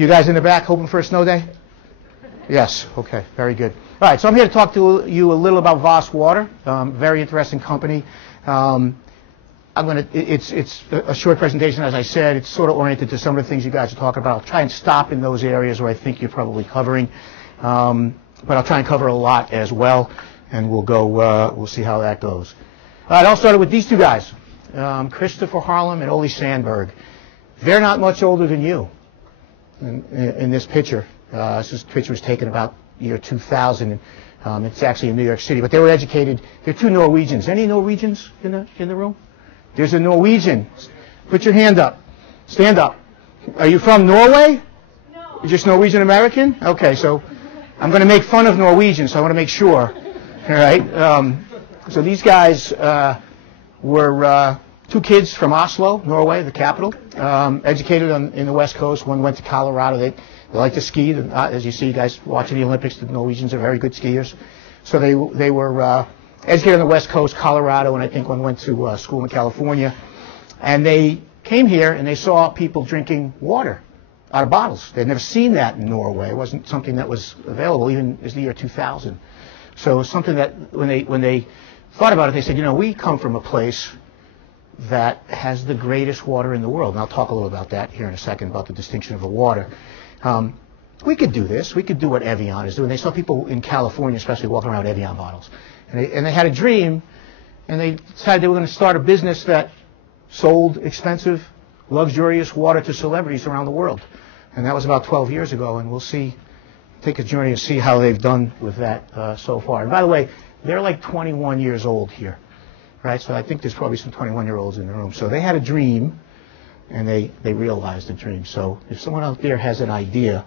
You guys in the back hoping for a snow day? Yes. Okay. Very good. All right. So I'm here to talk to you a little about Voss Water. Very interesting company. It's a short presentation, as I said. It's sort of oriented to some of the things you guys are talking about. I'll try and stop in those areas where I think you're probably covering, but I'll try and cover a lot as well, and we'll see how that goes. All right, I'll start with these two guys, Christopher Harlem and Ole Sandberg. They're not much older than you in this picture. This picture was taken about year 2000. It's actually in New York City, but they were educated. They're two Norwegians. Any Norwegians in the room? There's a Norwegian. Put your hand up. Stand up. Are you from Norway? No. You're just Norwegian American? Okay, so I'm going to make fun of Norwegians, so I want to make sure. All right. So these guys were two kids from Oslo, Norway, the capital, educated in the West Coast. One went to Colorado. They like to ski. As you see, you guys watching the Olympics, the Norwegians are very good skiers. So they were educated on the West Coast, Colorado, and I think one went to school in California. And they came here and they saw people drinking water out of bottles. They'd never seen that in Norway. It wasn't something that was available even as the year 2000. So it was something that when they thought about it, they said, you know, we come from a place that has the greatest water in the world. And I'll talk a little about that here in a second, about the distinction of the water. We could do this. We could do what Evian is doing. They saw people in California especially walking around with Evian bottles. And they had a dream, and they decided they were going to start a business that sold expensive, luxurious water to celebrities around the world. And that was about 12 years ago, and we'll take a journey and see how they've done with that so far. And by the way, they're like 21 years old here, right? So I think there's probably some 21-year-olds in the room. So they had a dream, and they realized the dream. So if someone out there has an idea,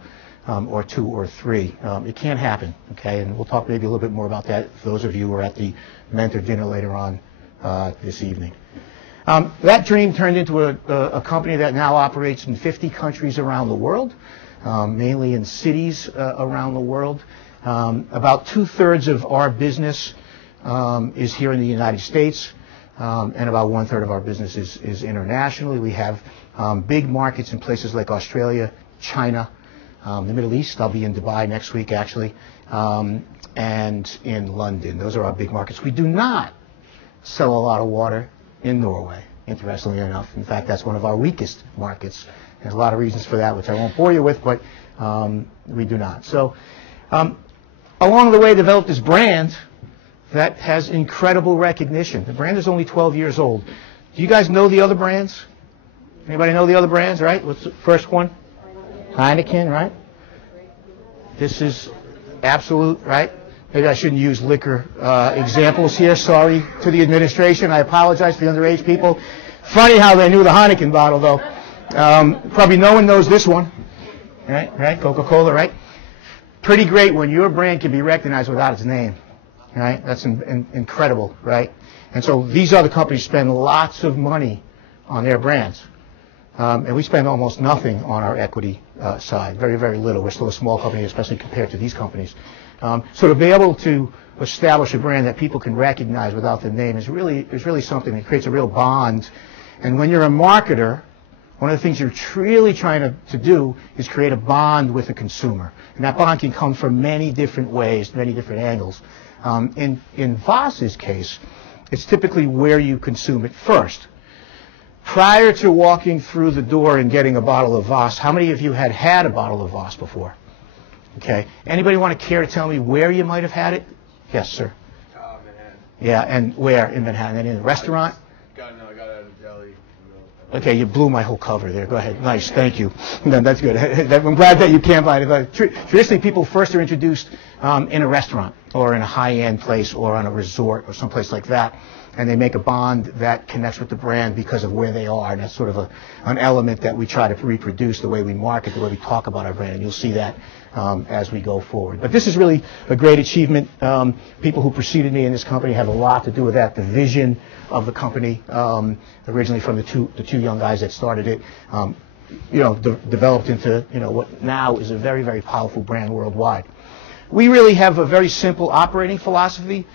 or two or three, it can happen, okay? And we'll talk maybe a little bit more about that for those of you who are at the mentor dinner later on this evening. That dream turned into a company that now operates in 50 countries around the world, mainly in cities around the world. About 2/3 of our business is here in the United States, and about 1/3 of our business is internationally. We have big markets in places like Australia, China, the Middle East. I'll be in Dubai next week, actually, and in London. Those are our big markets. We do not sell a lot of water in Norway, interestingly enough. In fact, that's one of our weakest markets. There's a lot of reasons for that, which I won't bore you with, but we do not. So along the way, developed this brand that has incredible recognition. The brand is only 12 years old. Do you guys know the other brands? Anybody know the other brands, right? What's the first one? Heineken, right? This is Absolute, right? Maybe I shouldn't use liquor examples here. Sorry to the administration. I apologize for the underage people. Funny how they knew the Heineken bottle, though. Probably no one knows this one, right? Coca-Cola, right? Pretty great when your brand can be recognized without its name, right? That's incredible, right? And so these other companies spend lots of money on their brands. And we spend almost nothing on our equity side, very, very little. We're still a small company, especially compared to these companies. So to be able to establish a brand that people can recognize without the name is really something that creates a real bond. And when you're a marketer, one of the things you're really trying to do is create a bond with the consumer. And that bond can come from many different ways, many different angles. In Voss's case, it's typically where you consume it first. Prior to walking through the door and getting a bottle of Voss, how many of you had a bottle of Voss before? Okay. Anybody want to care to tell me where you might have had it? Yes, sir. Manhattan. Yeah, and where in Manhattan? And in a restaurant? I got it at a deli. Okay, you blew my whole cover there. Go ahead. Nice, thank you. No, that's good. I'm glad that you can't find it. Traditionally, people first are introduced in a restaurant or in a high-end place or on a resort or someplace like that, and they make a bond that connects with the brand because of where they are. And that's sort of an element that we try to reproduce, the way we market, the way we talk about our brand, and you'll see that as we go forward. But this is really a great achievement. People who preceded me in this company have a lot to do with that. The vision of the company, originally from the two young guys that started it, developed into what now is a very, very powerful brand worldwide. We really have a very simple operating philosophy.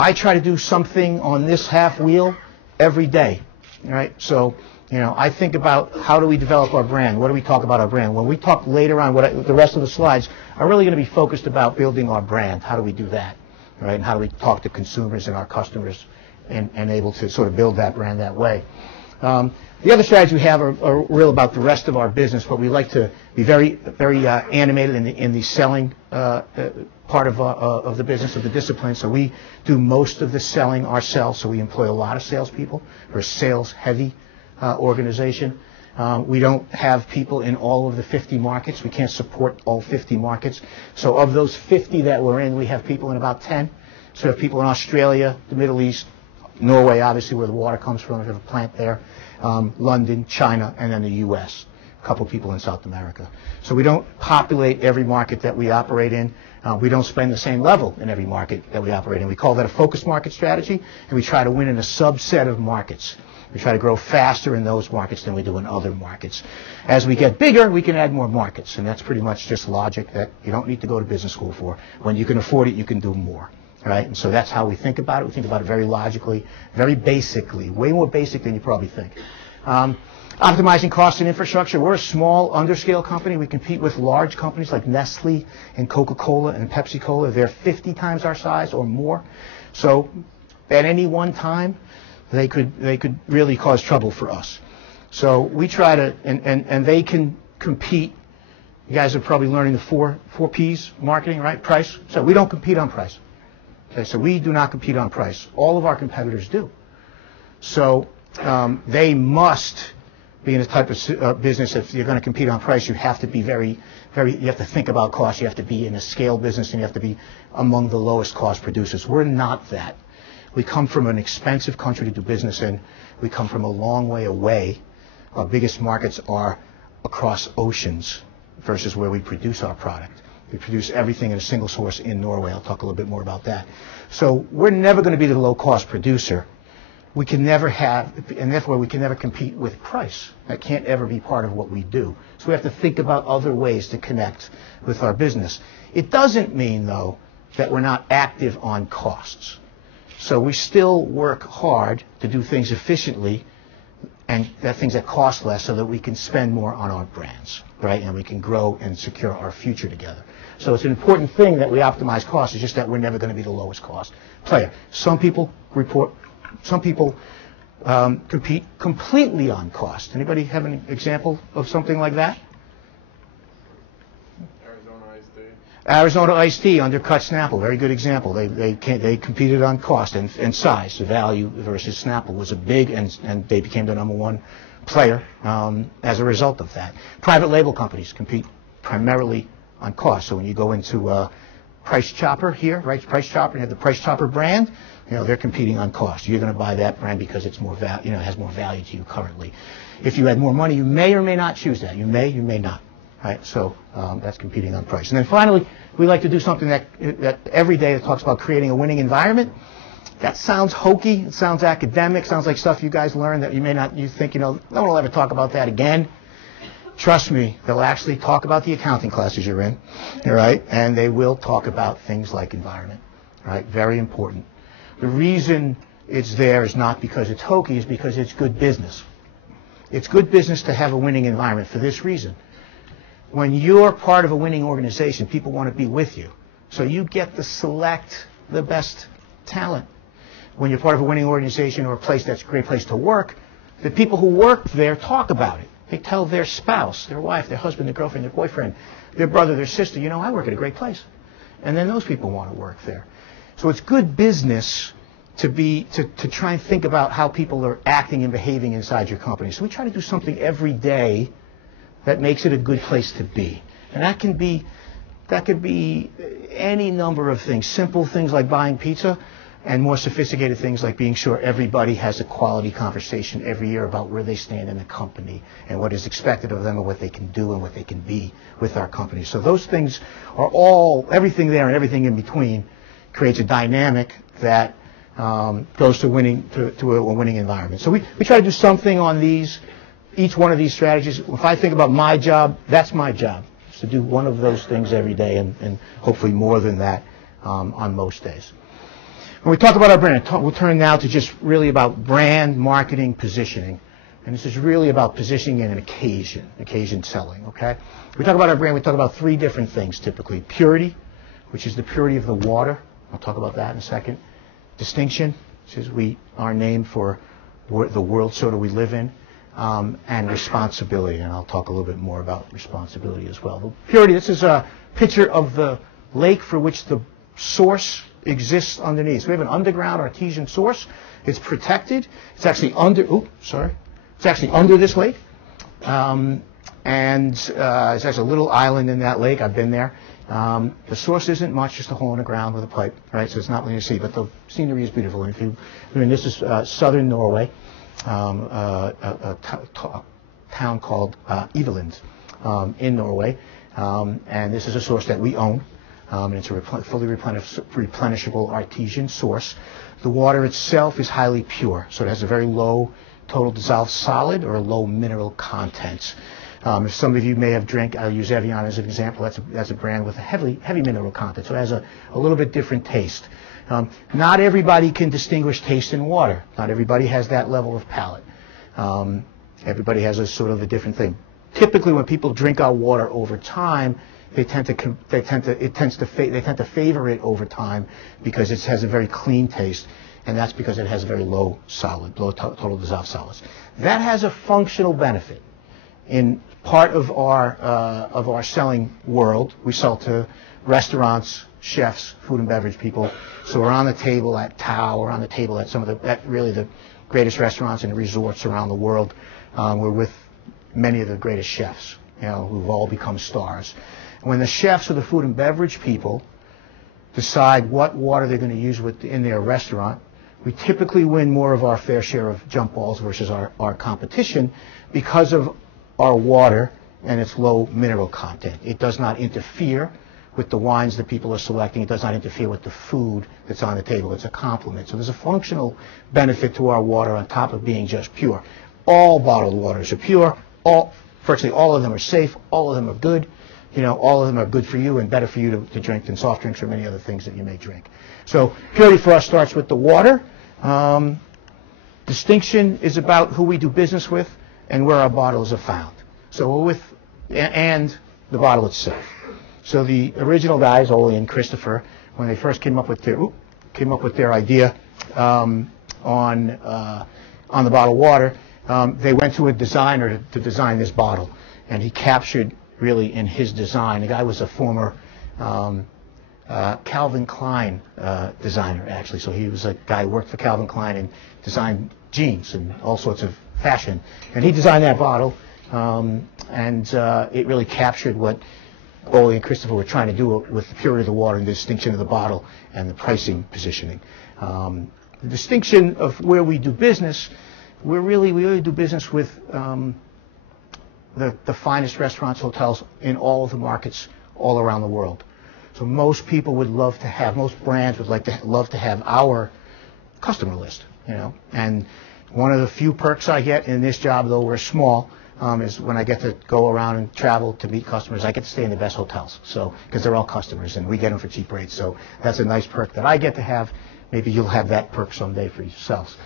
I try to do something on this half wheel every day. Right? So You know, I think about how do we develop our brand? What do we talk about our brand? When we talk later on, the rest of the slides are really going to be focused about building our brand. How do we do that, right? And how do we talk to consumers and our customers and able to sort of build that brand that way? The other strategies we have are real about the rest of our business, but we like to be very animated in the selling part of the business, of the discipline. So we do most of the selling ourselves. So we employ a lot of salespeople. We're a sales-heavy organization. We don't have people in all of the 50 markets. We can't support all 50 markets. So of those 50 that we're in, we have people in about 10. So we have people in Australia, the Middle East, Norway, obviously, where the water comes from. We have a plant there. London, China, and then the U.S. A couple people in South America. So we don't populate every market that we operate in. We don't spend the same level in every market that we operate in. We call that a focused market strategy, and we try to win in a subset of markets. We try to grow faster in those markets than we do in other markets. As we get bigger, we can add more markets, and that's pretty much just logic that you don't need to go to business school for. When you can afford it, you can do more. Right? And so that's how we think about it. We think about it very logically, very basically, way more basic than you probably think. Optimizing costs and infrastructure. We're a small, underscale company. We compete with large companies like Nestle and Coca-Cola and Pepsi-Cola. They're 50 times our size or more. So at any one time, they could really cause trouble for us. So we try to, and they can compete. You guys are probably learning the four P's marketing, right? Price. So we don't compete on price. Okay, so we do not compete on price. All of our competitors do. So they must be in a type of business. If you're going to compete on price, you have to be you have to think about cost. You have to be in a scale business, and you have to be among the lowest cost producers. We're not that. We come from an expensive country to do business in. We come from a long way away. Our biggest markets are across oceans versus where we produce our product. We produce everything in a single source in Norway. I'll talk a little bit more about that. So we're never going to be the low-cost producer. We can never have, and therefore we can never compete with price. That can't ever be part of what we do. So we have to think about other ways to connect with our business. It doesn't mean, though, that we're not active on costs. So we still work hard to do things efficiently and things that cost less so that we can spend more on our brands, right? And we can grow and secure our future together. So it's an important thing that we optimize costs. It's just that we're never going to be the lowest cost player. Some people compete completely on cost. Anybody have an example of something like that? Arizona iced tea undercut Snapple. Very good example. They competed on cost and size. The value versus Snapple was a big, and they became the number one player as a result of that. Private label companies compete primarily on cost. So when you go into Price Chopper here, right? Price Chopper, you have the Price Chopper brand. You know, they're competing on cost. You're going to buy that brand because it's more has more value to you currently. If you had more money, you may or may not choose that. You may not. Right, so that's competing on price. And then finally, we like to do something that every day that talks about creating a winning environment. That sounds hokey. It sounds academic. Sounds like stuff you guys learned that you may not. You think, no one will ever talk about that again. Trust me, they'll actually talk about the accounting classes you're in, all right? And they will talk about things like environment, all right? Very important. The reason it's there is not because it's hokey. It's because it's good business. It's good business to have a winning environment for this reason. When you're part of a winning organization, people want to be with you. So you get to select the best talent. When you're part of a winning organization or a place that's a great place to work, the people who work there talk about it. They tell their spouse, their wife, their husband, their girlfriend, their boyfriend, their brother, their sister, I work at a great place. And then those people want to work there. So it's good business to try and think about how people are acting and behaving inside your company. So we try to do something every day that makes it a good place to be. And that could be any number of things. Simple things like buying pizza, and more sophisticated things like being sure everybody has a quality conversation every year about where they stand in the company and what is expected of them and what they can do and what they can be with our company. So those things are everything there and everything in between creates a dynamic that goes to a winning environment. So we try to do something on each one of these strategies. If I think about my job, that's my job. It's to do one of those things every day and hopefully more than that on most days. When we talk about our brand, we'll turn now to just really about brand marketing positioning. And this is really about positioning in an occasion selling, okay? We talk about our brand, we talk about three different things typically. Purity, which is the purity of the water. I'll talk about that in a second. Distinction, which is our name for the world sort of we live in. And responsibility, and I'll talk a little bit more about responsibility as well. The purity, this is a picture of the lake for which the source exists underneath. So we have an underground artesian source. It's protected. It's actually it's actually under this lake. And there's a little island in that lake. I've been there. The source isn't much, just a hole in the ground with a pipe, right? So it's not linear sea, but the scenery is beautiful. And this is southern Norway, a town called Eveland in Norway. And this is a source that we own. And it's a fully replenishable artesian source. The water itself is highly pure, so it has a very low total dissolved solid or low mineral content. If some of you may have drank, I'll use Evian as an example. That's a brand with a heavy mineral content, so it has a little bit different taste. Not everybody can distinguish taste in water. Not everybody has that level of palate. Everybody has a sort of a different thing. Typically, when people drink our water over time, they tend to favor it over time because it has a very clean taste, and that's because it has a very low total dissolved solids. That has a functional benefit. In part of our selling world, we sell to restaurants, chefs, food and beverage people. So we're on the table at Tao, we're on the table at some of the greatest restaurants and resorts around the world. We're with many of the greatest chefs, who've all become stars. When the chefs or the food and beverage people decide what water they're going to use in their restaurant, we typically win more of our fair share of jump balls versus our competition because of our water and its low mineral content. It does not interfere with the wines that people are selecting. It does not interfere with the food that's on the table. It's a complement. So there's a functional benefit to our water on top of being just pure. All bottled waters are pure. Virtually all of them are safe. All of them are good. All of them are good for you and better for you to drink than soft drinks or many other things that you may drink. So purity for us starts with the water. Distinction is about who we do business with and where our bottles are found. So and the bottle itself. So the original guys, Ole and Christopher, when they first came up with their idea on the bottled water, they went to a designer to design this bottle, and he captured really in his design. The guy was a former Calvin Klein designer, actually. So he was a guy who worked for Calvin Klein and designed jeans and all sorts of fashion. And he designed that bottle, and it really captured what Ole and Christopher were trying to do with the purity of the water and the distinction of the bottle and the pricing positioning. The distinction of where we do business, we really do business with the finest restaurants, hotels in all of the markets all around the world. So most people would love to have, most brands would love to have our customer list, And one of the few perks I get in this job, though we're small, is when I get to go around and travel to meet customers, I get to stay in the best hotels. So, because they're all customers and we get them for cheap rates. So that's a nice perk that I get to have. Maybe you'll have that perk someday for yourselves.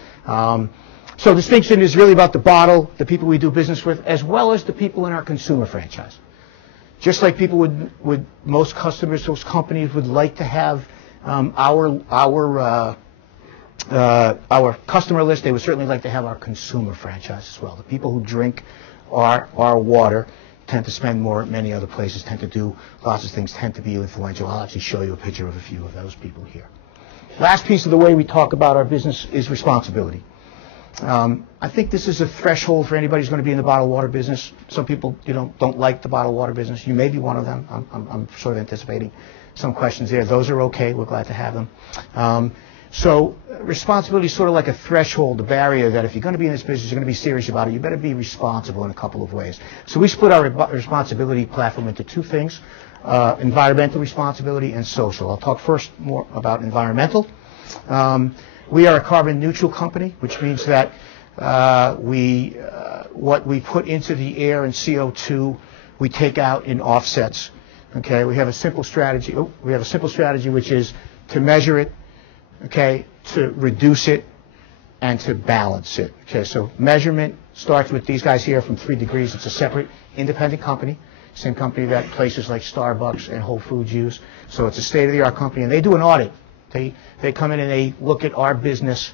So distinction is really about the bottle, the people we do business with, as well as the people in our consumer franchise. Just like people would most customers, those companies would like to have our customer list, they would certainly like to have our consumer franchise as well. The people who drink our water tend to spend more at many other places, tend to do lots of things, tend to be influential. I'll actually show you a picture of a few of those people here. Last piece of the way we talk about our business is responsibility. I think this is a threshold for anybody who's going to be in the bottled water business. Some people, don't like the bottled water business. You may be one of them. I'm sort of anticipating some questions there. Those are okay. We're glad to have them. So responsibility is sort of like a threshold, a barrier that if you're going to be in this business, you're going to be serious about it, you better be responsible in a couple of ways. So we split our responsibility platform into two things, environmental responsibility and social. I'll talk first more about environmental. We are a carbon neutral company, which means that what we put into the air in CO2, we take out in offsets. Okay, we have a simple strategy. Which is to measure it, okay, to reduce it, and to balance it. Okay, so measurement starts with these guys here from 3 Degrees. It's a separate independent company, same company that places like Starbucks and Whole Foods use. So it's a state-of-the-art company, and they do an audit. They come in and they look at our business,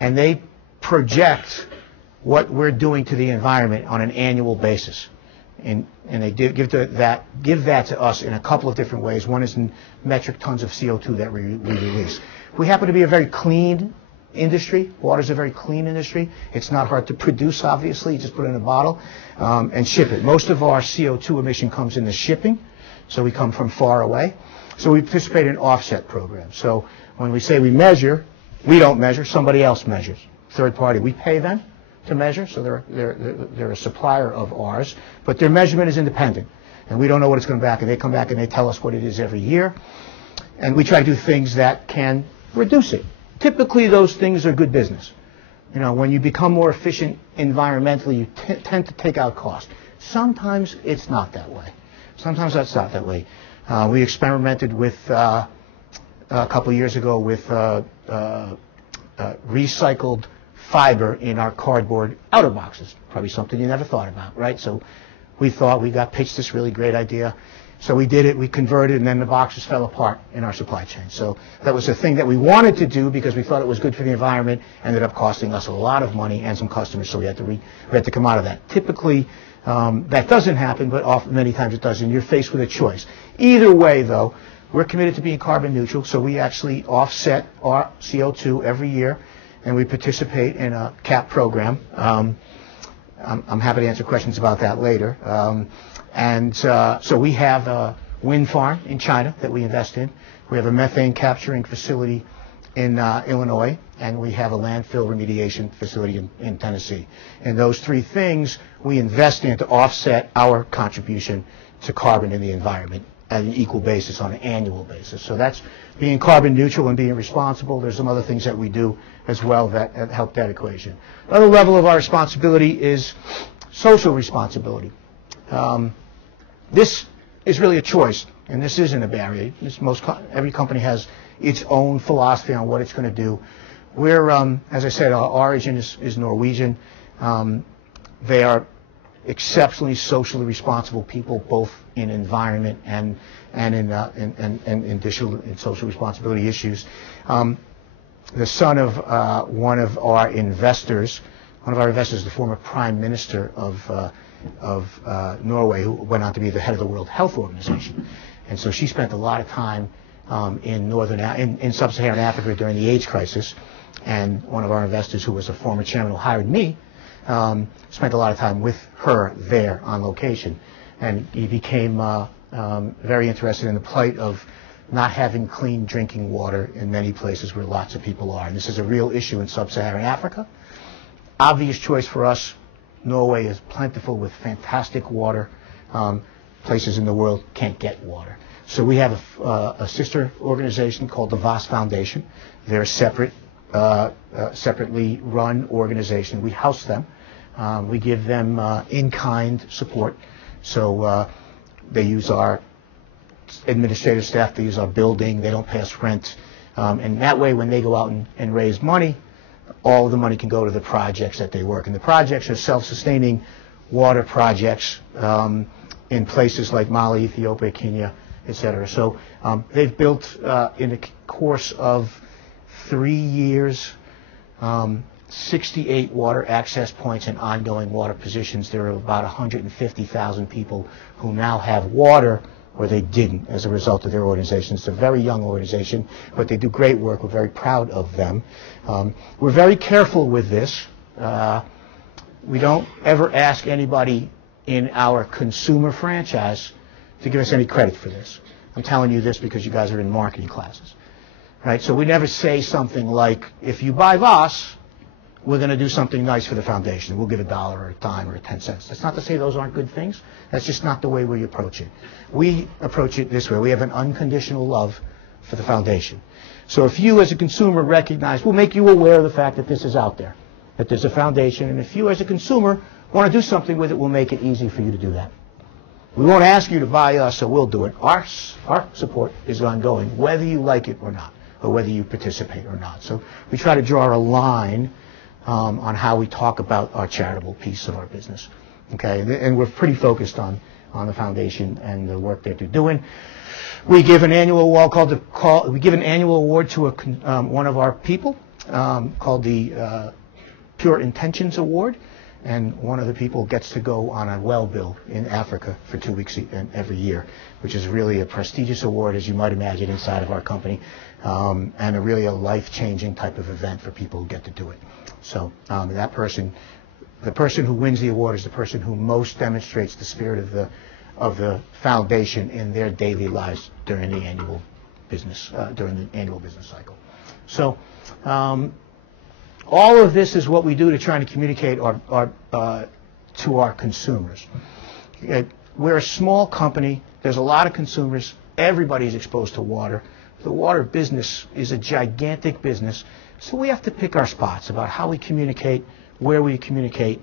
and they project what we're doing to the environment on an annual basis. And they give that to us in a couple of different ways. One is in metric tons of CO2 that we release. We happen to be a very clean industry. Water's a very clean industry. It's not hard to produce, obviously. You just put it in a bottle and ship it. Most of our CO2 emission comes in the shipping, so we come from far away. So we participate in offset programs. So when we say we measure, we don't measure. Somebody else measures. Third party. We pay them to measure, so they're a supplier of ours, but their measurement is independent, and we don't know what it's going to back, and they come back and they tell us what it is every year, and we try to do things that can reduce it. Typically, those things are good business. You know, when you become more efficient environmentally, you tend to take out cost. Sometimes it's not that way. Sometimes that's not that way. We experimented with a couple of years ago with recycled fiber in our cardboard outer boxes. Probably something you never thought about, right? So we thought, we got pitched this really great idea. So we did it, we converted, and then the boxes fell apart in our supply chain. So that was a thing that we wanted to do because we thought it was good for the environment, ended up costing us a lot of money and some customers, so we had to come out of that. Typically, that doesn't happen, but often, many times it does, and you're faced with a choice. Either way, though, we're committed to being carbon neutral, so we actually offset our CO2 every year, and we participate in a CAP program. I'm happy to answer questions about that later. So we have a wind farm in China that we invest in. We have a methane capturing facility in Illinois, and we have a landfill remediation facility in Tennessee. And those 3 things we invest in to offset our contribution to carbon in the environment at an equal basis on an annual basis. So that's being carbon neutral and being responsible. There's some other things that we do as well that help that equation. Another level of our responsibility is social responsibility. This is really a choice, and this isn't a barrier. Every company has its own philosophy on what it's going to do. We're, as I said, our origin is Norwegian. They are exceptionally socially responsible people, both in environment and in social responsibility issues. The son of one of our investors, the former Prime Minister of Norway, who went on to be the head of the World Health Organization, and so she spent a lot of time in sub-Saharan Africa during the AIDS crisis. And one of our investors, who was a former chairman who hired me, spent a lot of time with her there on location, and he became very interested in the plight of not having clean drinking water in many places where lots of people are. And this is a real issue in sub-Saharan Africa. Obvious choice for us. Norway is plentiful with fantastic water. Places in the world can't get water. So we have a sister organization called the Voss Foundation. They're a separately run organization. We house them. We give them in-kind support. So they use our administrative staff, they use our building, they don't pay us rent. And that way, when they go out and raise money, all of the money can go to the projects that they work. And the projects are self-sustaining water projects in places like Mali, Ethiopia, Kenya, etc. So they've built, in the course of 3 years, 68 water access points and ongoing water positions. There are about 150,000 people who now have water where they didn't as a result of their organization. It's a very young organization, but they do great work. We're very proud of them. We're very careful with this. We don't ever ask anybody in our consumer franchise to give us any credit for this. I'm telling you this because you guys are in marketing classes, right? So we never say something like, if you buy Voss, we're going to do something nice for the foundation. We'll give $1 or a dime or 10 cents. That's not to say those aren't good things. That's just not the way we approach it. We approach it this way. We have an unconditional love for the foundation. So if you as a consumer recognize, we'll make you aware of the fact that this is out there, that there's a foundation, and if you as a consumer want to do something with it, we'll make it easy for you to do that. We won't ask you to buy us, so we'll do it. Our support is ongoing, whether you like it or not, or whether you participate or not. So we try to draw a line on how we talk about our charitable piece of our business. Okay, and we're pretty focused on the foundation and the work that they're doing. We give an annual award we give an annual award to one of our people called the Pure Intentions Award, and one of the people gets to go on a well bill in Africa for 2 weeks every year, which is really a prestigious award, as you might imagine, inside of our company, and really a life-changing type of event for people who get to do it. So that person, the person who wins the award is the person who most demonstrates the spirit of the foundation in their daily lives during the annual business cycle. So all of this is what we do to try to communicate to our consumers. We're a small company. There's a lot of consumers. Everybody's exposed to water. The water business is a gigantic business, so we have to pick our spots about how we communicate, where we communicate,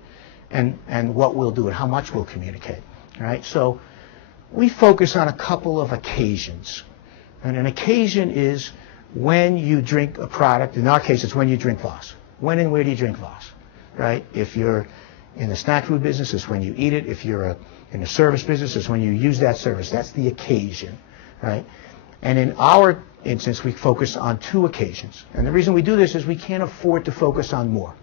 and what we'll do and how much we'll communicate. All right? So we focus on a couple of occasions. And an occasion is when you drink a product. In our case, it's when you drink Voss. When and where do you drink Voss? Right? If you're in the snack food business, it's when you eat it. If you're in the service business, it's when you use that service. That's the occasion. Right? And in our instance, we focus on 2 occasions. And the reason we do this is we can't afford to focus on more.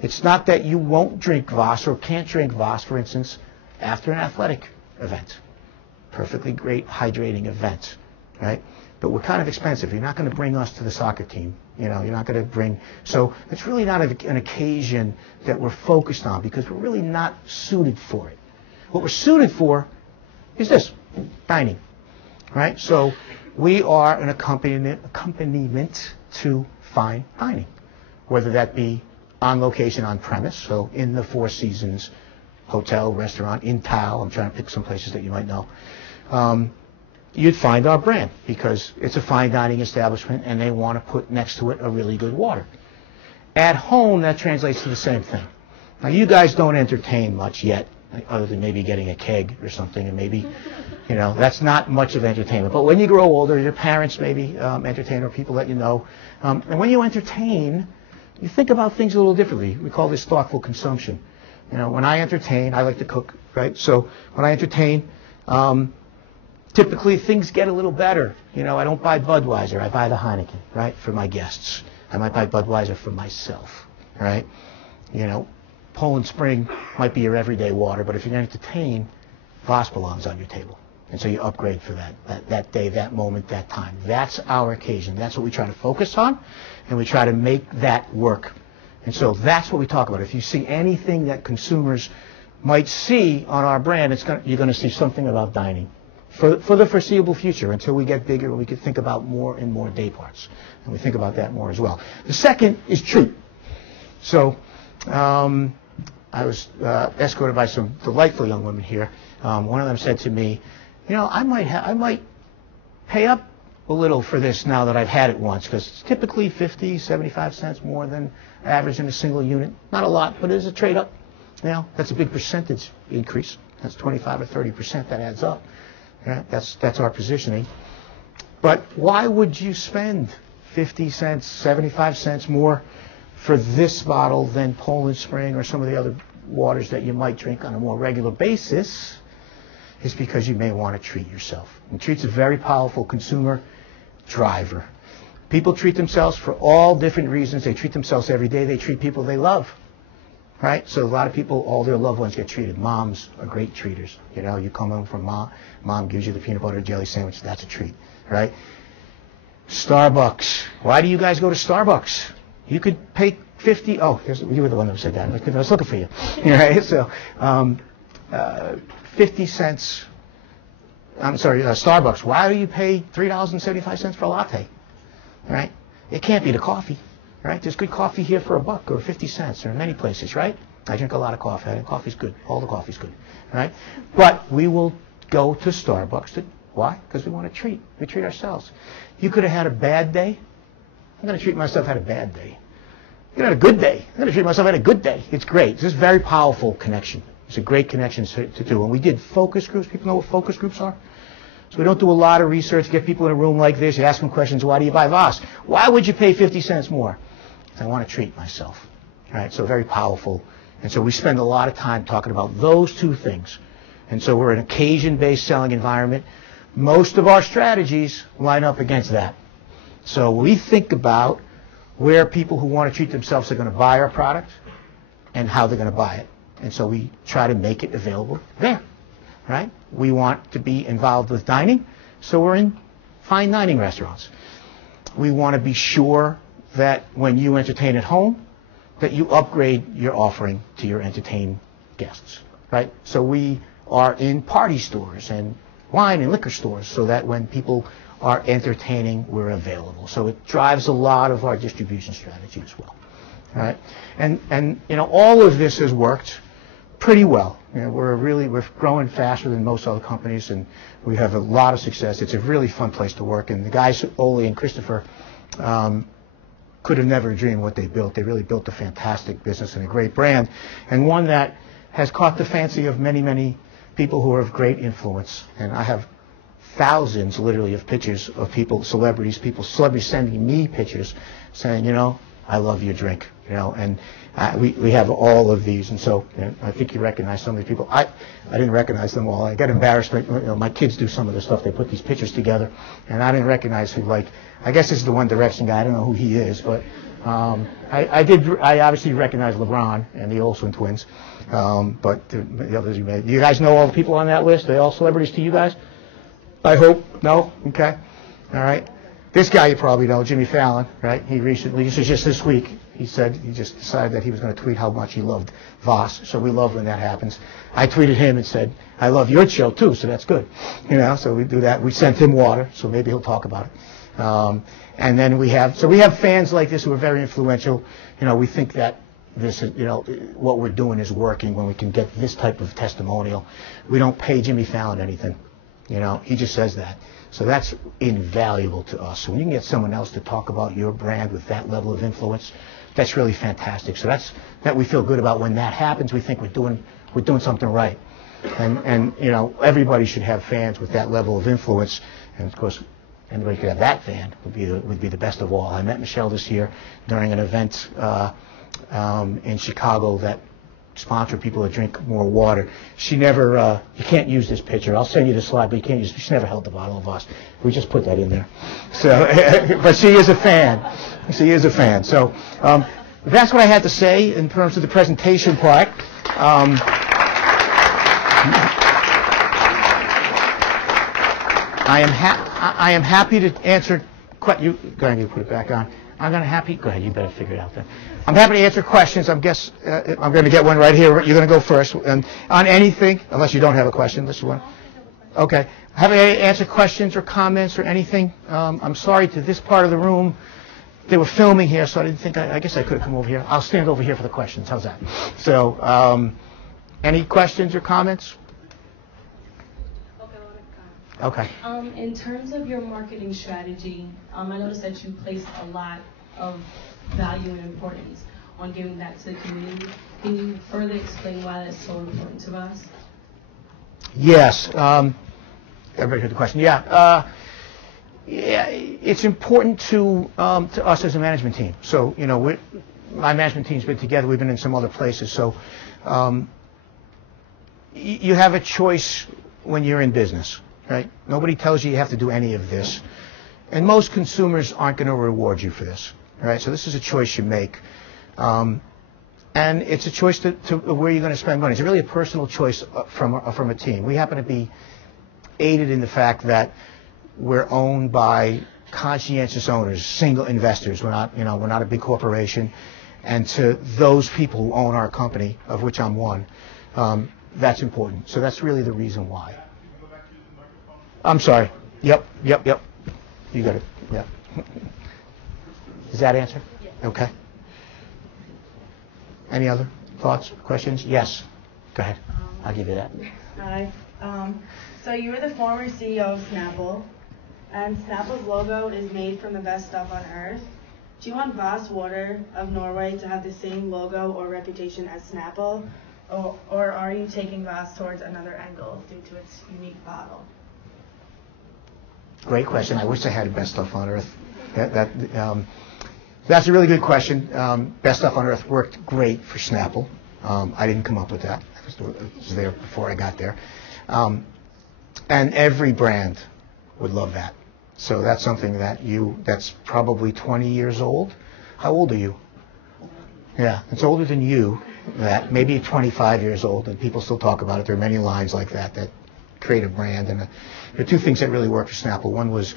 It's not that you won't drink Voss or can't drink Voss, for instance, after an athletic event. Perfectly great hydrating event, right? But we're kind of expensive. You're not going to bring us to the soccer team. You know, you're not going to bring. So it's really not an occasion that we're focused on because we're really not suited for it. What we're suited for is this, dining, right? So we are an accompaniment to fine dining, whether that be on location, on premise, so in the Four Seasons hotel, restaurant, in Tao. I'm trying to pick some places that you might know. You'd find our brand because it's a fine dining establishment and they want to put next to it a really good water. At home, that translates to the same thing. Now, you guys don't entertain much yet, other than maybe getting a keg or something, and maybe, you know, that's not much of entertainment. But when you grow older, your parents maybe entertain, or people that you know. And when you entertain, you think about things a little differently. We call this thoughtful consumption. You know, when I entertain, I like to cook, right? So when I entertain, typically things get a little better. You know, I don't buy Budweiser. I buy the Heineken, right, for my guests. I might buy Budweiser for myself, right? You know, Poland Spring might be your everyday water, but if you're going to entertain, Voss belongs on your table. And so you upgrade for that day, that moment, that time. That's our occasion. That's what we try to focus on, and we try to make that work. And so that's what we talk about. If you see anything that consumers might see on our brand, you're going to see something about dining for the foreseeable future until we get bigger and we can think about more and more day parts. And we think about that more as well. The second is treat. So I was escorted by some delightful young women here. One of them said to me, you know, I might pay up a little for this now that I've had it once, because it's typically 50, 75 cents more than average in a single unit. Not a lot, but it is a trade-up. You know, that's a big percentage increase. That's 25 or 30%. That adds up. Yeah, that's our positioning. But why would you spend 50 cents, 75 cents more for this bottle than Poland Spring or some of the other waters that you might drink on a more regular basis? Is because you may want to treat yourself. And treat's a very powerful consumer driver. People treat themselves for all different reasons. They treat themselves every day. They treat people they love. Right? So a lot of people, all their loved ones get treated. Moms are great treaters. You know, you come home from mom gives you the peanut butter jelly sandwich. That's a treat. Right? Starbucks. Why do you guys go to Starbucks? You could pay 50. Oh, you were the one that said that. I was looking for you. Right? So 50 cents. I'm sorry, Starbucks. Why do you pay $3.75 for a latte? Right? It can't be the coffee. Right? There's good coffee here for $1 or 50 cents. There are many places, right? I drink a lot of coffee. I think coffee's good. All the coffee's good. Right? But we will go to Starbucks. Why? Because we want to treat. We treat ourselves. You could have had a bad day. I'm going to treat myself had a bad day. You had a good day. I'm going to treat myself had a good day. It's great. This is a very powerful connection. It's a great connection to do. And we did focus groups. People know what focus groups are? So we don't do a lot of research. Get people in a room like this. You ask them questions. Why do you buy Voss? Why would you pay 50 cents more? I want to treat myself. right? So very powerful. And so we spend a lot of time talking about those two things. And so we're an occasion-based selling environment. Most of our strategies line up against that. So we think about where people who want to treat themselves are going to buy our product and how they're going to buy it. And so we try to make it available there, right? We want to be involved with dining, so we're in fine dining restaurants. We want to be sure that when you entertain at home, that you upgrade your offering to your entertained guests, right? So we are in party stores and wine and liquor stores so that when people are entertaining, we're available. So it drives a lot of our distribution strategy as well, right? And you know, all of this has worked pretty well. You know, we're growing faster than most other companies, and we have a lot of success. It's a really fun place to work, and the guys, Ole and Christopher, could have never dreamed what they built. They really built a fantastic business and a great brand, and one that has caught the fancy of many, many people who are of great influence. And I have thousands, literally, of pictures of celebrities sending me pictures saying, you know, I love your drink, you know, and we have all of these. And so, you know, I think you recognize some of these people. I didn't recognize them all. I got embarrassed. You know, my kids do some of the stuff. They put these pictures together, and I didn't recognize who, like, I guess this is the One Direction guy. I don't know who he is, but I obviously recognize LeBron and the Olsen twins, but the others you may. Do you guys know all the people on that list? Are they all celebrities to you guys? I hope. No? Okay. All right. This guy you probably know, Jimmy Fallon, right? He recently, this was just this week, he said he just decided that he was going to tweet how much he loved Voss. So we love when that happens. I tweeted him and said, I love your show too, so that's good. You know, so we do that. We sent him water, so maybe he'll talk about it. And then we have fans like this who are very influential. You know, we think that this is, you know, what we're doing is working when we can get this type of testimonial. We don't pay Jimmy Fallon anything. You know, he just says that. So that's invaluable to us. So when you can get someone else to talk about your brand with that level of influence, that's really fantastic. So that we feel good about. When that happens, we think we're doing something right. And you know, everybody should have fans with that level of influence. And of course, anybody could have that fan would be the best of all. I met Michelle this year during an event in Chicago that sponsor people to drink more water. She never, you can't use this picture. I'll send you the slide, but you can't use it. She never held the bottle of us. We just put that in there. So, but she is a fan. She is a fan. So that's what I had to say in terms of the presentation part. I am happy to answer. You go ahead and put it back on. Go ahead, you better figure it out then. I'm happy to answer questions. I'm going to get one right here. You're going to go first. And on anything, unless you don't have a question. Unless you want. Okay. Happy to answer questions or comments or anything. I'm sorry to this part of the room. They were filming here, so I didn't think, I guess I could have come over here. I'll stand over here for the questions. How's that? So, any questions or comments? Okay. In terms of your marketing strategy, I noticed that you placed a lot of value and importance on giving back to the community. Can you further explain why that's so important to us? Yes. Everybody heard the question. Yeah. It's important to us as a management team. So, you know, my management team's been together. We've been in some other places. So, you have a choice when you're in business. Right? Nobody tells you have to do any of this. And most consumers aren't going to reward you for this. Right? So this is a choice you make. And it's a choice to where you're going to spend money. It's really a personal choice from a team. We happen to be aided in the fact that we're owned by conscientious owners, single investors. We're not a big corporation. And to those people who own our company, of which I'm one, that's important. So that's really the reason why. I'm sorry. Yep. You got it. Yep. Does that answer? Yes. Okay. Any other thoughts, questions? Yes. Go ahead. I'll give you that. Hi. So you were the former CEO of Snapple, and Snapple's logo is made from the best stuff on earth. Do you want Voss Water of Norway to have the same logo or reputation as Snapple, or are you taking Voss towards another angle due to its unique bottle? Great question. I wish I had the best stuff on earth. That's a really good question. Best Stuff on Earth worked great for Snapple. I didn't come up with that. It was there before I got there. And every brand would love that. So that's something that's probably 20 years old. How old are you? Yeah, it's older than you, maybe 25 years old, and people still talk about it. There are many lines like that create a brand. And there are two things that really worked for Snapple. One was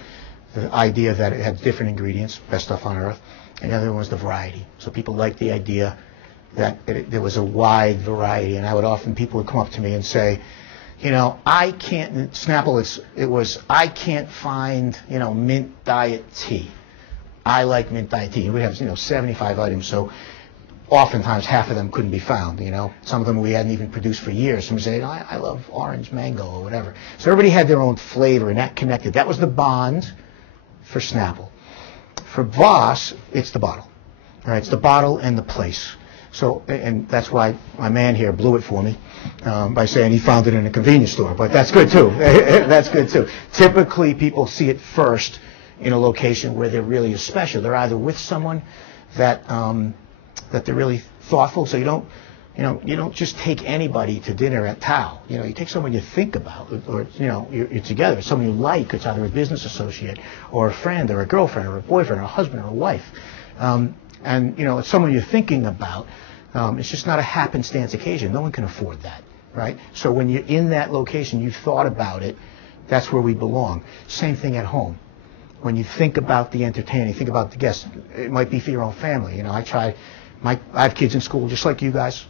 the idea that it had different ingredients, best stuff on earth, and the other one was the variety. So people liked the idea that there was a wide variety, and people would come up to me and say, I can't, Snapple, I can't find, mint diet tea. I like mint diet tea. We have, 75 items, so oftentimes half of them couldn't be found, Some of them we hadn't even produced for years. Some say, I love orange mango or whatever. So everybody had their own flavor, and that connected. That was the bond for Snapple. For Voss, it's the bottle. All right, it's the bottle and the place. So, and that's why my man here blew it for me by saying he found it in a convenience store. But that's good too. That's good too. Typically, people see it first in a location where there really is special. They're either with someone that they're really thoughtful. So you don't just take anybody to dinner at Tao. You take someone you think about, or you're together. Someone you like. It's either a business associate or a friend or a girlfriend or a boyfriend or a husband or a wife. And it's someone you're thinking about. It's just not a happenstance occasion. No one can afford that, right? So when you're in that location, you've thought about it. That's where we belong. Same thing at home. When you think about the entertaining, think about the guests. It might be for your own family. I have kids in school just like you guys.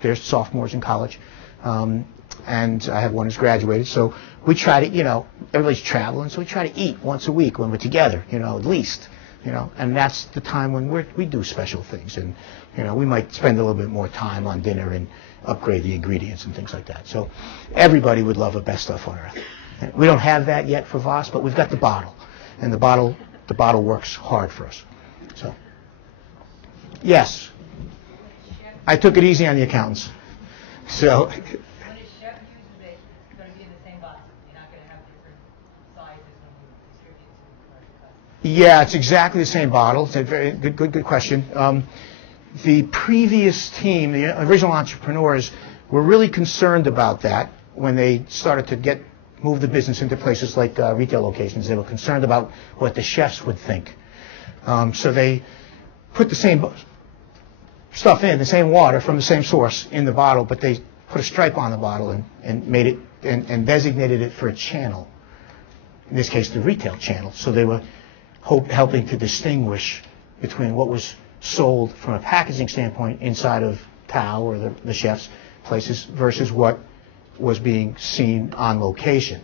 They're sophomores in college, and I have one who's graduated. So we try to, everybody's traveling, so we try to eat once a week when we're together, at least. And that's the time when we do special things, and we might spend a little bit more time on dinner and upgrade the ingredients and things like that. So everybody would love a best stuff on earth. We don't have that yet for Voss, but we've got the bottle, and the bottle works hard for us. So yes, I took it easy on the accountants. So. When a chef uses it, it's going to be in the same box. You're not going to have different sizes when you distribute to commercial customers. Yeah, it's exactly the same bottle. It's a very good question. The previous team, the original entrepreneurs, were really concerned about that when they started to move the business into places like retail locations. They were concerned about what the chefs would think. So they put the same stuff in, the same water from the same source in the bottle, but they put a stripe on the bottle and made it and designated it for a channel. In this case, the retail channel. So they were helping to distinguish between what was sold from a packaging standpoint inside of Tao or the chef's places versus what was being seen on location.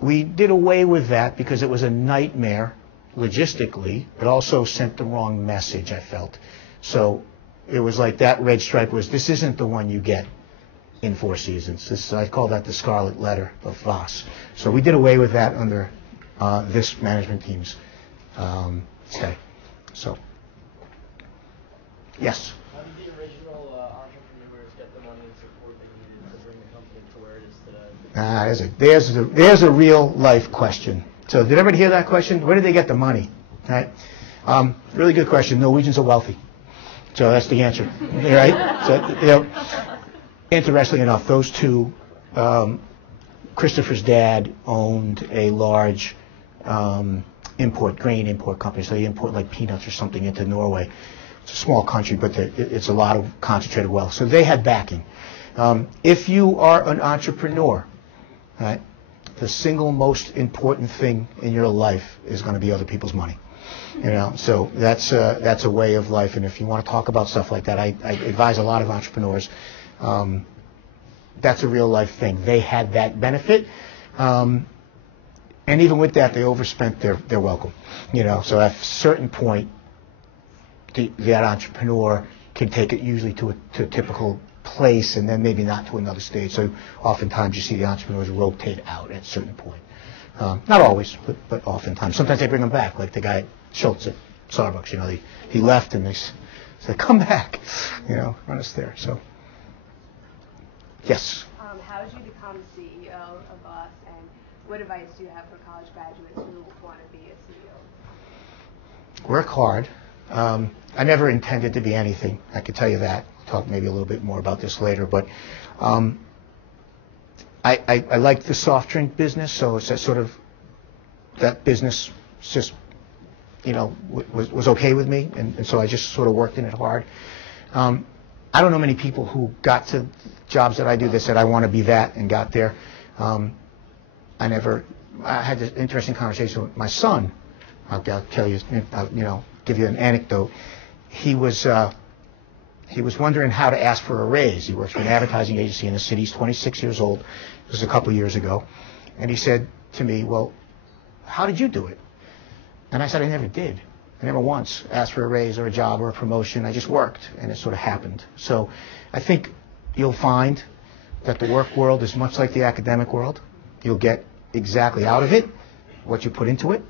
We did away with that because it was a nightmare logistically, but also sent the wrong message, I felt. So it was like that red stripe this isn't the one you get in Four Seasons. I call that the scarlet letter of Voss. So we did away with that under this management team's stay. So, yes? How did the original entrepreneurs get the money and support they needed to bring the company to where it is today? There's a real life question. So did everybody hear that question? Where did they get the money? Right? Really good question. Norwegians are wealthy. So that's the answer. Right? So, interestingly enough, those two, Christopher's dad owned a large grain import company. So they import like peanuts or something into Norway. It's a small country, but it's a lot of concentrated wealth. So they had backing. If you are an entrepreneur, right, the single most important thing in your life is going to be other people's money. So that's a way of life. And if you want to talk about stuff like that, I advise a lot of entrepreneurs. That's a real life thing. They had that benefit. And even with that, they overspent their welcome. So at a certain point, that entrepreneur can take it usually to a typical place and then maybe not to another stage. So oftentimes you see the entrepreneurs rotate out at a certain point. Not always, but oftentimes. Sometimes they bring them back, like the guy Schultz at Starbucks. He left and they said, "Come back," run us there. So, yes. How did you become CEO of Voss, and what advice do you have for college graduates who want to be a CEO? Work hard. I never intended to be anything. I could tell you that. I'll talk maybe a little bit more about this later. But I like the soft drink business, so it's that sort of that business just was okay with me, and so I just sort of worked in it hard. I don't know many people who got to jobs that I do that said I want to be that and got there. I had this interesting conversation with my son. I'll tell you, give you an anecdote. He was wondering how to ask for a raise. He works for an advertising agency in the city. He's 26 years old. This was a couple years ago. And he said to me, well, how did you do it? And I said, I never did. I never once asked for a raise or a job or a promotion. I just worked, and it sort of happened. So I think you'll find that the work world is much like the academic world. You'll get exactly out of it what you put into it.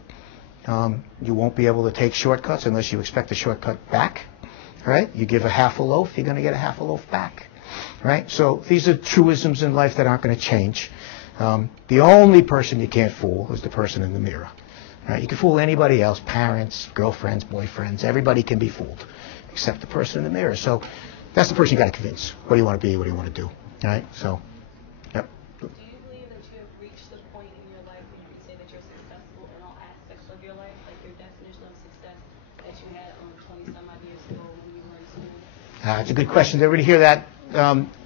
You won't be able to take shortcuts unless you expect a shortcut back. Right? You give a half a loaf, you're going to get a half a loaf back. Right? So these are truisms in life that aren't going to change. The only person you can't fool is the person in the mirror. Right? You can fool anybody else, parents, girlfriends, boyfriends. Everybody can be fooled except the person in the mirror. So that's the person you got to convince. What do you want to be? What do you want to do? All right? So, yep. Do you believe that you have reached the point in your life where you can say that you're successful in all aspects of your life, like your definition of success that you had 20-some odd years ago when you were in school? That's a good question. Did everybody hear that?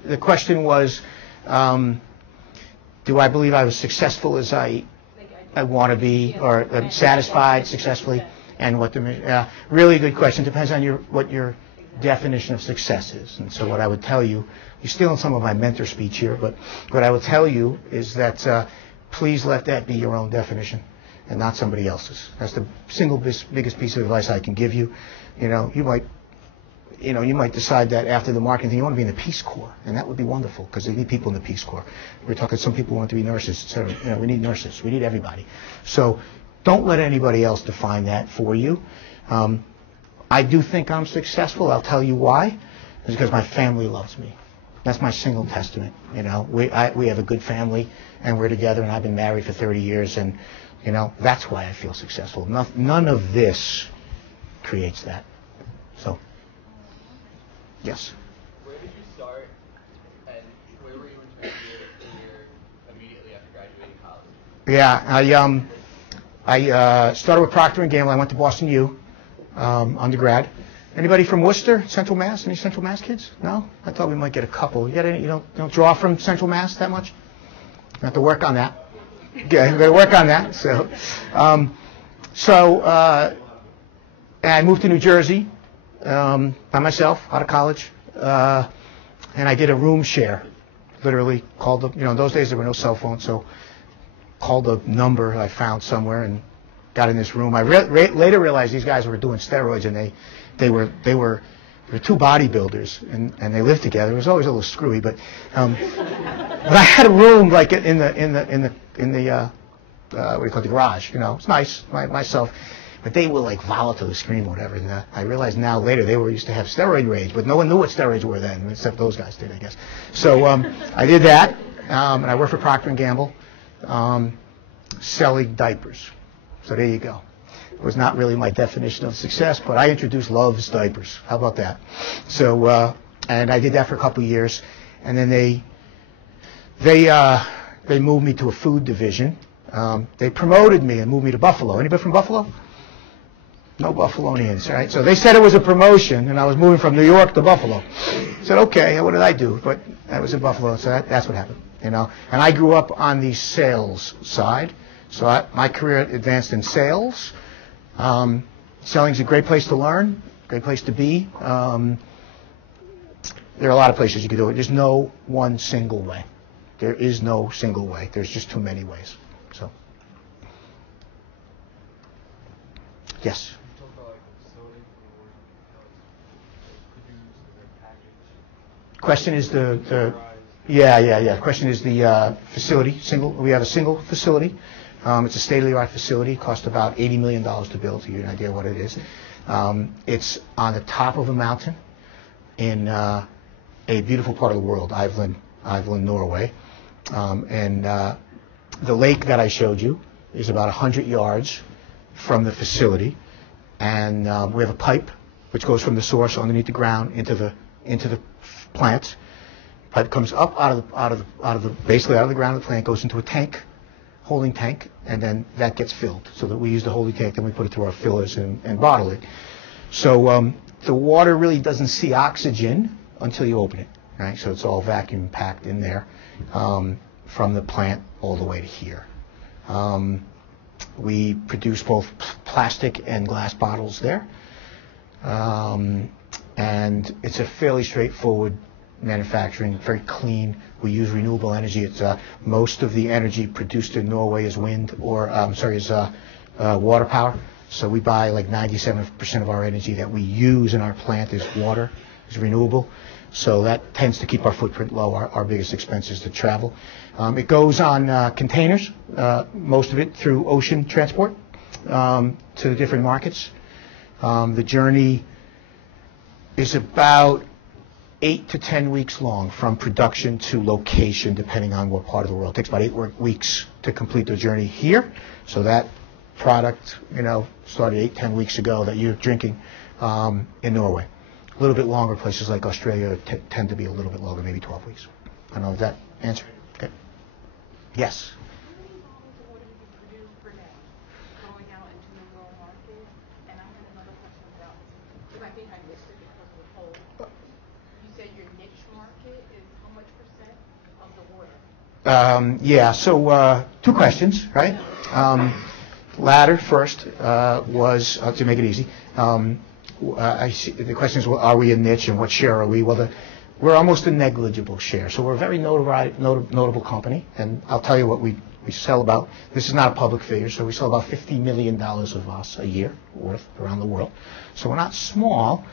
The question was, do I believe I was successful as I want to be, or satisfied successfully, and what the really good question. Depends on what your definition of success is. And so what I would tell you, you're stealing some of my mentor speech here, but what I would tell you is that please let that be your own definition and not somebody else's. That's the single biggest piece of advice I can give you. You might decide that after the marketing thing, you want to be in the Peace Corps, and that would be wonderful because they need people in the Peace Corps. We're talking some people want to be nurses, etc. We need nurses. We need everybody. So don't let anybody else define that for you. I do think I'm successful. I'll tell you why. It's because my family loves me. That's my single testament. We have a good family, and we're together, and I've been married for 30 years, and that's why I feel successful. None of this creates that. So. Yes. Where did you start, and where were you in terms of your career immediately after graduating college? Yeah, I started with Procter & Gamble. I went to Boston U, undergrad. Anybody from Worcester, Central Mass? Any Central Mass kids? No? I thought we might get a couple. You got any? You don't draw from Central Mass that much? You have to work on that. Yeah, you got to work on that. And I moved to New Jersey. By myself, out of college, and I did a room share. Literally called in those days there were no cell phones, so called a number I found somewhere and got in this room. I later realized these guys were doing steroids, and they were two bodybuilders, and they lived together. It was always a little screwy, but I had a room like in the what do you call it, the garage. It's nice, myself. But they were like volatile, scream, whatever. And I realize now later they used to have steroid rage, but no one knew what steroids were then, except those guys did, I guess. So I did that, and I worked for Procter & Gamble, selling diapers. So there you go. It was not really my definition of success, but I introduced Love's diapers. How about that? So, and I did that for a couple of years, and then they moved me to a food division. They promoted me and moved me to Buffalo. Anybody from Buffalo? No Buffalonians, right? So they said it was a promotion, and I was moving from New York to Buffalo. I said, okay, what did I do? But I was in Buffalo, so that's what happened, And I grew up on the sales side, so my career advanced in sales. Selling is a great place to learn, great place to be. There are a lot of places you can do it. There's no one single way. There is no single way. There's just too many ways. So, yes. Question is the Question is the facility. We have a single facility. It's a state-of-the-art facility. It cost about $80 million to build. To give you an idea what it is. It's on the top of a mountain in a beautiful part of the world, Iveland, Norway. And the lake that I showed you is about 100 yards from the facility. and we have a pipe which goes from the source underneath the ground into the plant. Pipe comes up basically out of the ground of the plant, goes into a tank, holding tank, and then that gets filled. So that we use the holding tank, then we put it through our fillers and bottle it. So the water really doesn't see oxygen until you open it, right? So it's all vacuum packed in there from the plant all the way to here. We produce both plastic and glass bottles there. And it's a fairly straightforward manufacturing, very clean. We use renewable energy. It's most of the energy produced in Norway is wind, or is water power. So we buy like 97% of our energy that we use in our plant is water, is renewable. So that tends to keep our footprint low. Our biggest expense is to travel. It goes on containers, most of it through ocean transport to different markets. The journey is about 8 to 10 weeks long from production to location, depending on what part of the world. It takes about 8 weeks to complete the journey here. So that product, started 8, 10 weeks ago that you're drinking in Norway. A little bit longer places like Australia tend to be a little bit longer, maybe 12 weeks. I don't know if that answered. Okay. Yes. How many bottles of water do you produce per day going out into the world market? And I had another question about, because I think I missed it because of the poll. You said your niche market is how much percent of the water? So 2 questions, right? Latter first was, to make it easy, the question is, well, are we a niche and what share are we? Well, we're almost a negligible share. So we're a very notable company, and I'll tell you what we sell about. This is not a public figure, so we sell about $50 million of Voss a year worth around the world. So we're not small,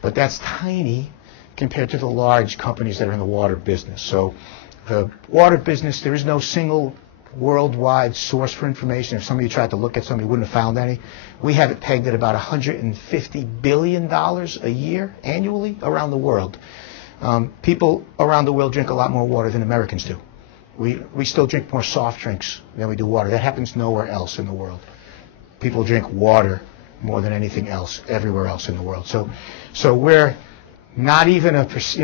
but that's tiny compared to the large companies that are in the water business. So the water business, there is no single worldwide source for information. If somebody tried to look at something, wouldn't have found any. We have it pegged at about $150 billion a year annually around the world. People around the world drink a lot more water than Americans do. We still drink more soft drinks than we do water. That happens nowhere else in the world. People drink water more than anything else everywhere else in the world. So we're not even it's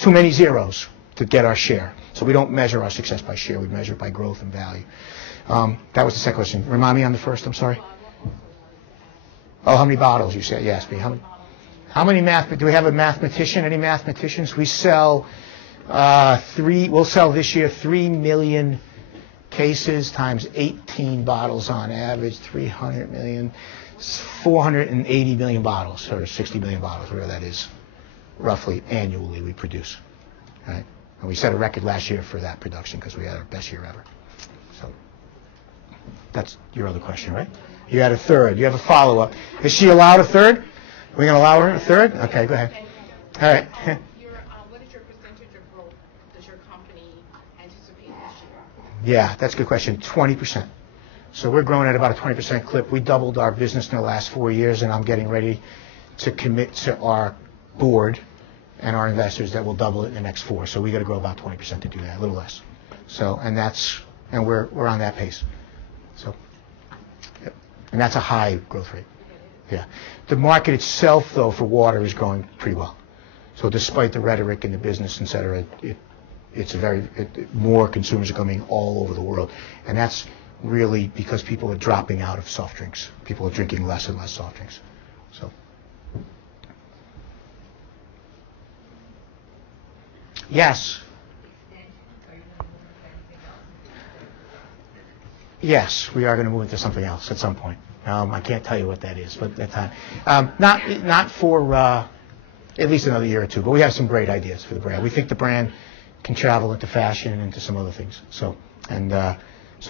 too many zeros to get our share. So we don't measure our success by share. We measure it by growth and value. That was the second question. Remind me on the first. I'm sorry. Oh, how many bottles you said? You asked me. How many do we have a mathematician? Any mathematicians? We sell we'll sell this year 3 million cases times 18 bottles on average, 300 million, 480 million bottles, or 60 million bottles, whatever that is, roughly annually we produce. Right? And we set a record last year for that production because we had our best year ever. So that's your other question, right? You had a third. You have a follow-up. Is she allowed a third? Are we going to allow her a third? Okay, go ahead. All right. What is your percentage of growth does your company anticipate this year? Yeah, that's a good question. 20%. So we're growing at about a 20% clip. We doubled our business in the last 4 years, and I'm getting ready to commit to our board and our investors that will double it in the next 4. So we got to grow about 20% to do that, a little less. So, and we're on that pace. So, yep. And that's a high growth rate. Yeah. The market itself, though, for water is growing pretty well. So despite the rhetoric in the business, et cetera, more consumers are coming all over the world. And that's really because people are dropping out of soft drinks. People are drinking less and less soft drinks. So. Yes. Yes, we are going to move into something else at some point. I can't tell you what that is, but at that time, not for at least another year or 2. But we have some great ideas for the brand. We think the brand can travel into fashion and into some other things. So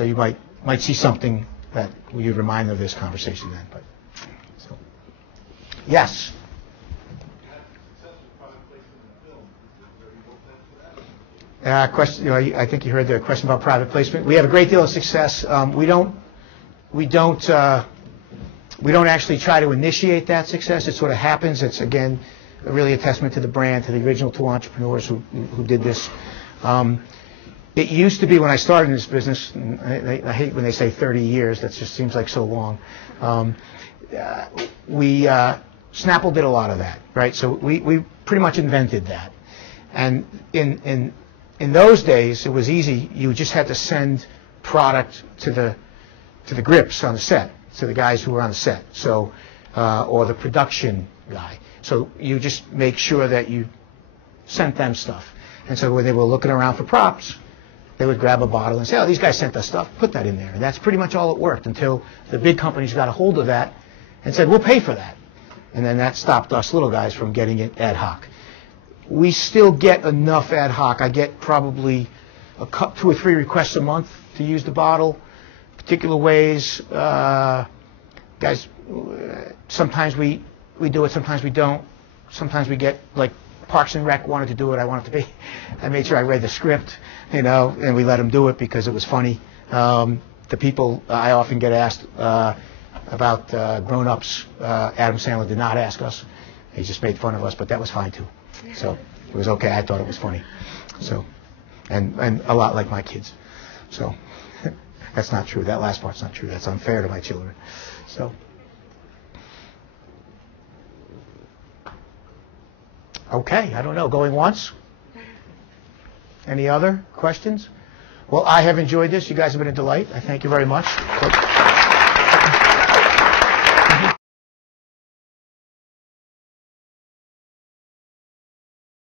you might see something that you'd remind of this conversation then. But so, yes. Question. I think you heard the question about private placement. We have a great deal of success. We don't actually try to initiate that success. It sort of happens. It's again really a testament to the brand, to the original 2 entrepreneurs who did this. It used to be when I started in this business, and I hate when they say 30 years, that just seems like so long. Snapple did a lot of that, right? So we pretty much invented that. And in those days, it was easy. You just had to send product to the grips on the set, to the guys who were on the set, so or the production guy. So you just make sure that you sent them stuff. And so when they were looking around for props, they would grab a bottle and say, oh, these guys sent us stuff, put that in there. And that's pretty much all it worked until the big companies got a hold of that and said, we'll pay for that. And then that stopped us little guys from getting it ad hoc. We still get enough ad hoc. I get probably 2 or 3 requests a month to use the bottle, particular ways. Guys, sometimes we do it, sometimes we don't. Sometimes we get, like, Parks and Rec wanted to do it. I wanted to be. I made sure I read the script, and we let them do it because it was funny. The people I often get asked about grown-ups. Adam Sandler did not ask us. He just made fun of us, but that was fine too. So it was okay. I thought it was funny. So, and a lot like my kids. So that's not true. That last part's not true. That's unfair to my children. So. Okay, I don't know. Going once? Any other questions? Well, I have enjoyed this. You guys have been a delight. I thank you very much.